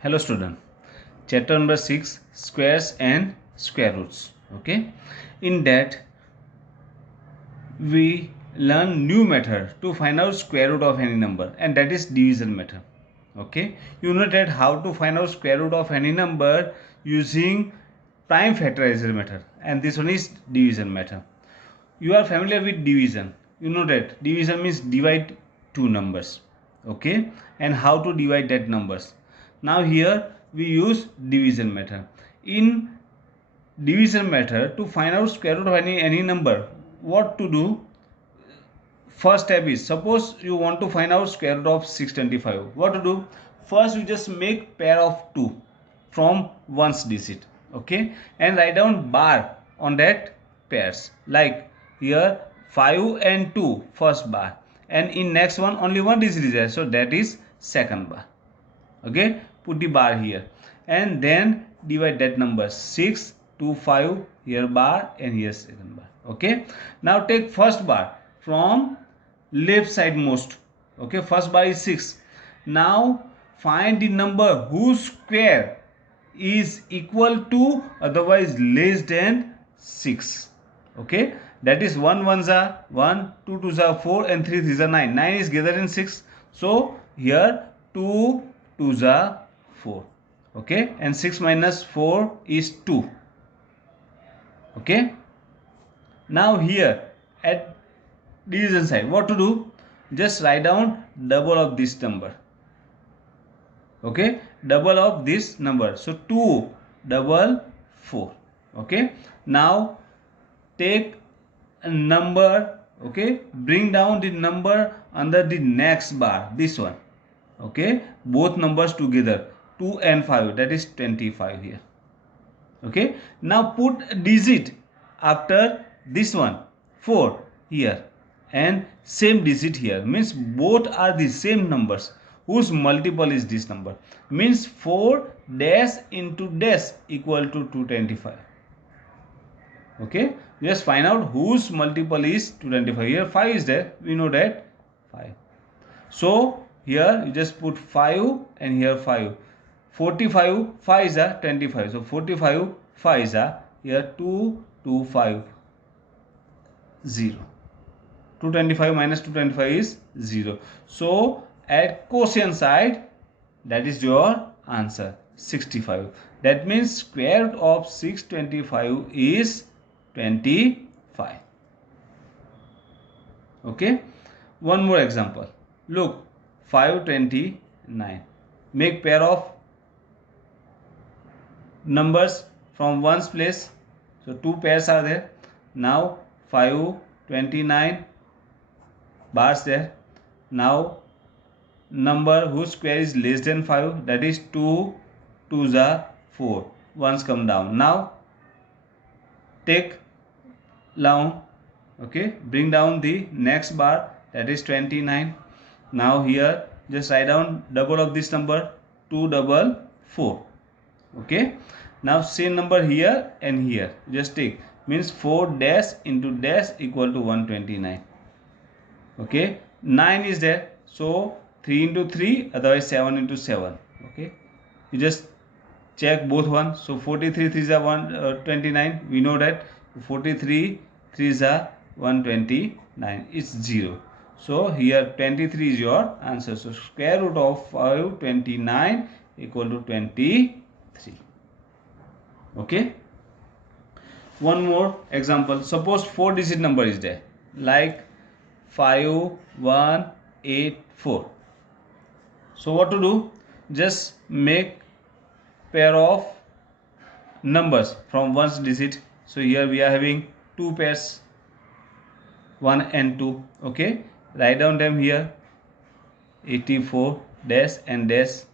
Hello student, chapter number 6, squares and square roots. Okay, in that we learn new method to find out square root of any number, and that is division method. Okay, you know that how to find out square root of any number using prime factorizer method, and this one is division method. You are familiar with division. You know that division means divide two numbers. Okay, and how to divide that numbers. Now here we use division method. In division method, to find out square root of any number, what to do? First step is, suppose you want to find out square root of 625. What to do? First you just make pair of 2 from ones digit. Okay, and write down bar on that pairs, like here 5 and 2 first bar, and in next one only one digit is there, so that is second bar. Okay, put the bar here and then divide that number 6 to 5, here bar and here second bar. Okay, now take first bar from left side most. Okay, first bar is 6. Now find the number whose square is equal to otherwise less than 6. Okay, that is 1 ones are 1, 2 twos are 4 and 3 threes are 9. 9 is greater than 6, so here 2 twos are 4. Okay, and 6 minus 4 is 2. Okay, now here at division side, what to do? Just write down double of this number. Okay, double of this number, so 2 double 4. Okay, now take a number. Okay, bring down the number under the next bar, this one. Okay, both numbers together, 2 and 5, that is 25 here. Okay, now put a digit after this one, 4 here, and same digit here, means both are the same numbers whose multiple is this number, means 4 dash into dash equal to 225. Okay, just find out whose multiple is 225. Here 5 is there, we know that 5, so here you just put 5 and here 5. 45 5 is a 25, so 45 5 is a here 2 2 5 0. 225 minus 225 is 0, so at quotient side, that is your answer 65. That means square root of 625 is 25. Okay, one more example. Look, 529. Make pair of numbers from ones place, so two pairs are there. Now 529 bars there. Now number whose square is less than 5, that is 2 2s are 4, ones come down. Now take down. Okay, bring down the next bar, that is 29. Now here just write down double of this number, 2 double 4. Okay, now same number here and here, just take, means 4 dash into dash equal to 129. Okay, 9 is there, so 3 into 3, otherwise 7 into 7. Okay, you just check both one, so 43 3s are 129, we know that 43 3s are 129, it's 0, so here 23 is your answer. So square root of 529 equal to 23. Okay, one more example. Suppose 4 digit number is there, like 5184. So what to do? Just make pair of numbers from ones digit. So here we are having two pairs, 1 and 2. Okay, write down them here, 84 dash and dash.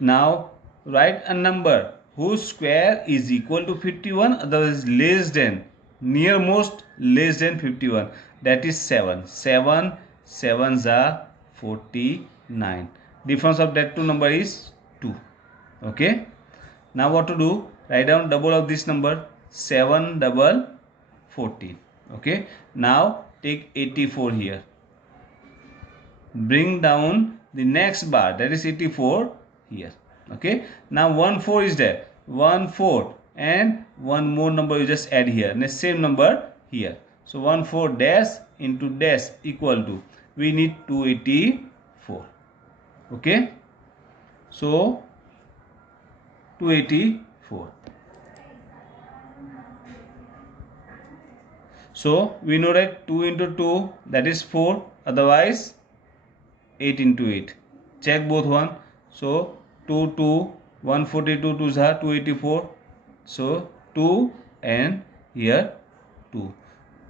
Now write a number whose square is equal to 51, otherwise less than, nearmost less than 51, that is 7. 7 7s are 49. Difference of that two number is 2. Okay, now what to do? Write down double of this number, 7 double 14. Okay, now take 84 here, bring down the next bar, that is 84 here. Okay, now 1 4 is there, 1 4 and one more number you just add here and the same number here. So 1 4 dash into dash equal to, we need 284. Okay, so 284. So we know that 2 into 2, that is 4, otherwise 8 into 8. Check both one. So 2 2 142 2 are 284. So 2 and here 2,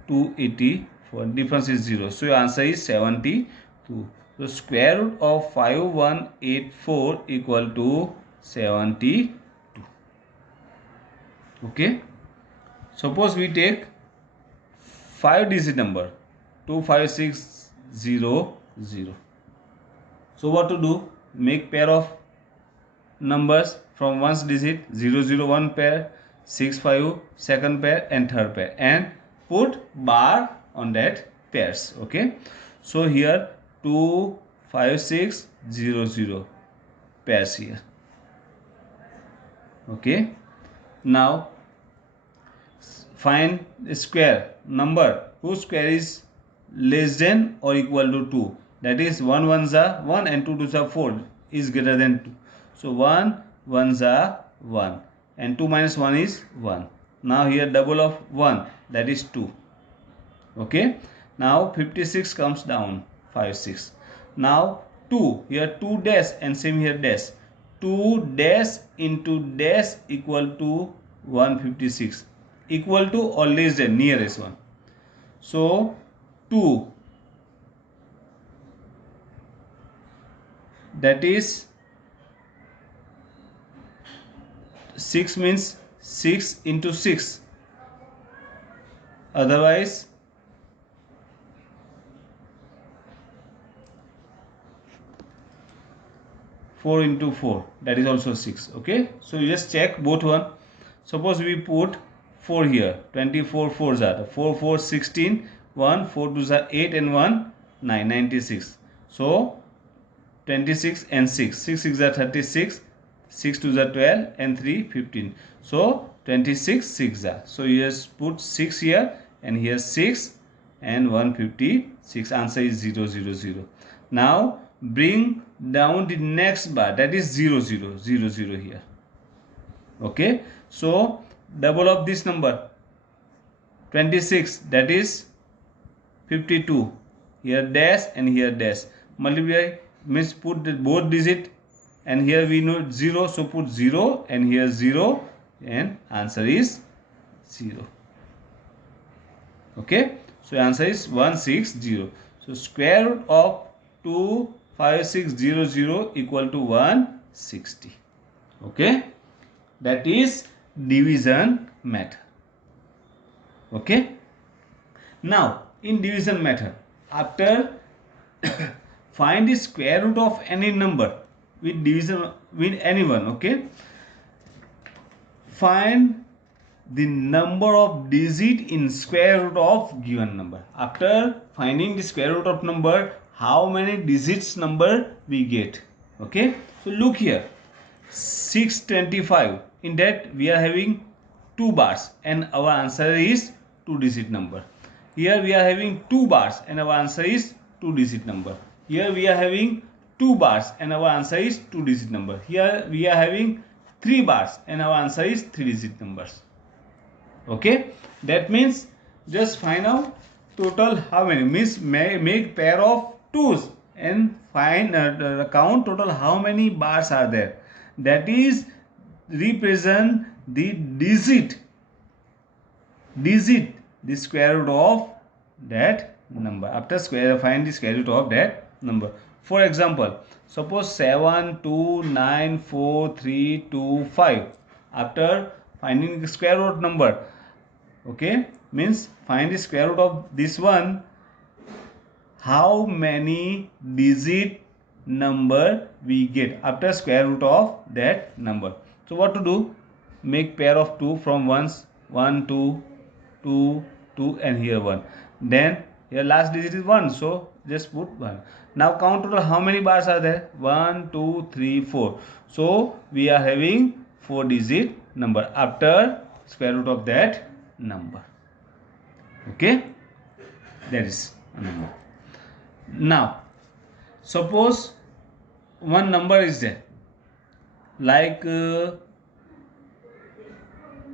284. Difference is 0. So your answer is 72. So square root of 5184 equal to 72. Okay. Suppose we take 5-digit number 25600. So what to do? Make pair of numbers from one's digit, 0 one pair, 6 5 second pair and third pair, and put bar on that pairs. Okay, so here 25600 pairs here. Okay, now find a square number whose square is less than or equal to 2. That is 1 ones are 1 and 2 twos are 4 is greater than 2. So 1 ones are 1 and 2 minus 1 is 1. Now here double of 1, that is 2. Okay, now 56 comes down, 5 6. Now 2, here 2 dash and same here dash. 2 dash into dash equal to 156, equal to or less than, nearest one. So 2, that is 6 means 6 into 6, otherwise 4 into 4, that is also 6. Okay, so you just check both one. Suppose we put 4 here, 24 4s are 4 4 16, 1 4 2s are 8 and 1 9, 96. So 26 and 6, 6 6 are 36, 6 2s are 12 and 3 15. So 26 6 are. So you just put 6 here and here 6 and 156. Answer is 0 0 0. Now bring down the next bar, that is 0 0 0 0 here. Okay, so double of this number 26, that is 52. Here dash and here dash. Multiply means put the both digit, and here we know 0, so put 0 and here 0 and answer is 0. Okay, so answer is 160. So square root of 25600 equal to 160. Okay, that is division method. Okay, now in division method, after find the square root of any number with division with anyone. Okay, find the number of digit in square root of given number. After finding the square root of number, how many digits number we get. Okay, so look here, 625, in that we are having 2 bars and our answer is 2 digit number. Here we are having 2 bars and our answer is 2 digit number. Here we are having 2 bars and our answer is 2 digit number. Here we are having 3 bars and our answer is 3 digit numbers. Okay, that means just find out total how many, means make pair of 2's and find count total how many bars are there. That is represent the digit, the square root of that number. After find the square root of that number. For example, suppose 7 2 9 4 3 2 5. After finding the square root number, okay, means find the square root of this one, how many digit number we get after square root of that number. So what to do? Make pair of 2 from ones, 1 2 2 2 and here 1. Then here last digit is 1, so just put 1. Now count total how many bars are there. 1, 2, 3, 4. So we are having 4-digit number after square root of that number. Okay, that is a number. Now suppose one number is there, like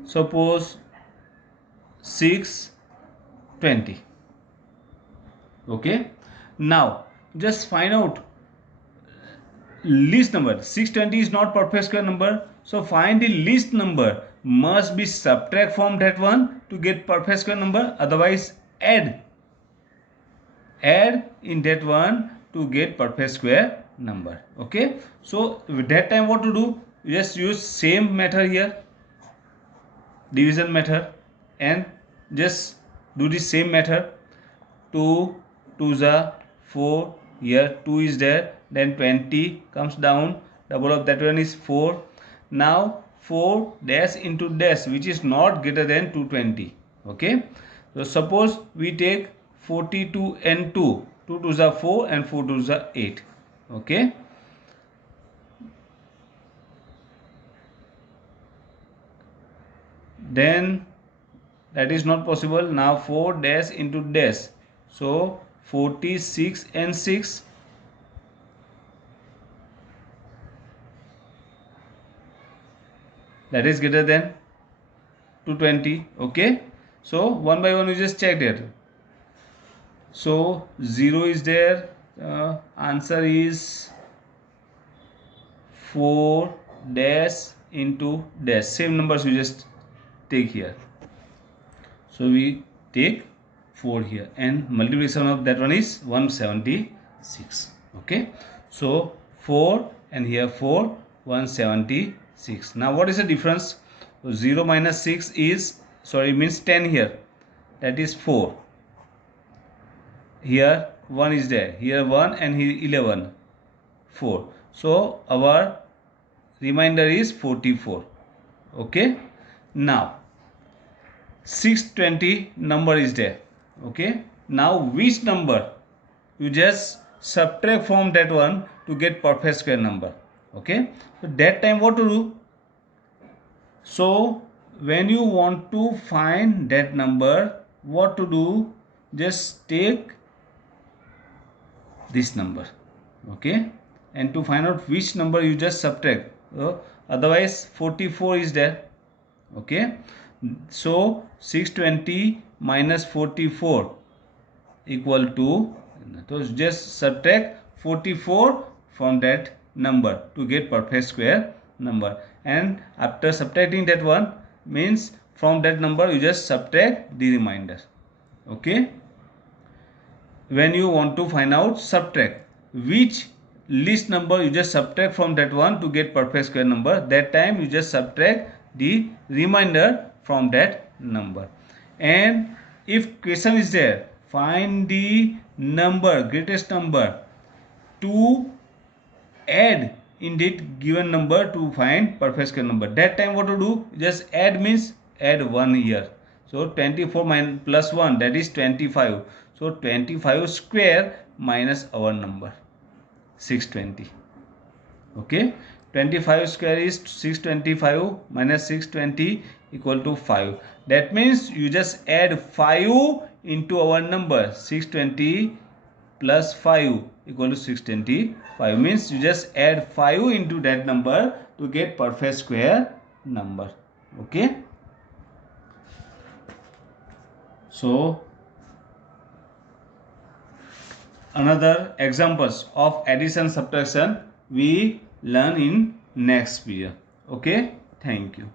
suppose 620. Okay, now just find out least number. 620 is not perfect square number, so find the least number, must be subtract from that one to get perfect square number, otherwise add in that one to get perfect square number. Okay, so with that time what to do, you just use same method here, division method, and just do the same method. 2 2s are 4, here 2 is there, then 20 comes down, double of that one is 4. Now 4 dash into dash, which is not greater than 220. Okay, so suppose we take 42 and 2, 2 2s are 4 and 4 2s are 8. Okay, then that is not possible. Now 4 dash into dash, so 46 and 6, that is greater than 220. Okay, so one by one we just check that. So 0 is there, answer is 4 dash into dash, same numbers we just take here. So we take 4 here, and multiplication of that one is 176. Okay, so 4 and here 4, 176. Now what is the difference? So 0 minus 6 is, sorry, means 10 here, that is 4. Here 1 is there, here 1, and here 11, 4. So our remainder is 44. Okay, now 620 number is there. Okay, now which number, you just subtract from that one to get perfect square number. Okay, so that time what to do? So when you want to find that number, what to do? Just take this number. Okay, and to find out which number, you just subtract. Otherwise 44 is there. Okay, so 620 minus 44 equal to, so just subtract 44 from that number to get perfect square number, and after subtracting that one, means from that number you just subtract the remainder. Okay, when you want to find out, subtract which least number, you just subtract from that one to get perfect square number, that time you just subtract the remainder from that number. And if question is there, find the number, greatest number, to add in that given number to find perfect square number, that time what to do? Just add means add 1 here. So 24 minus plus 1, that is 25. So 25 square minus our number 620. Okay, 25 square is 625 minus 620 equal to 5. That means you just add 5 into our number. 620 plus 5 equal to 625, means you just add 5 into that number to get perfect square number. Okay, so another examples of addition subtraction we learn in next video. Okay, thank you.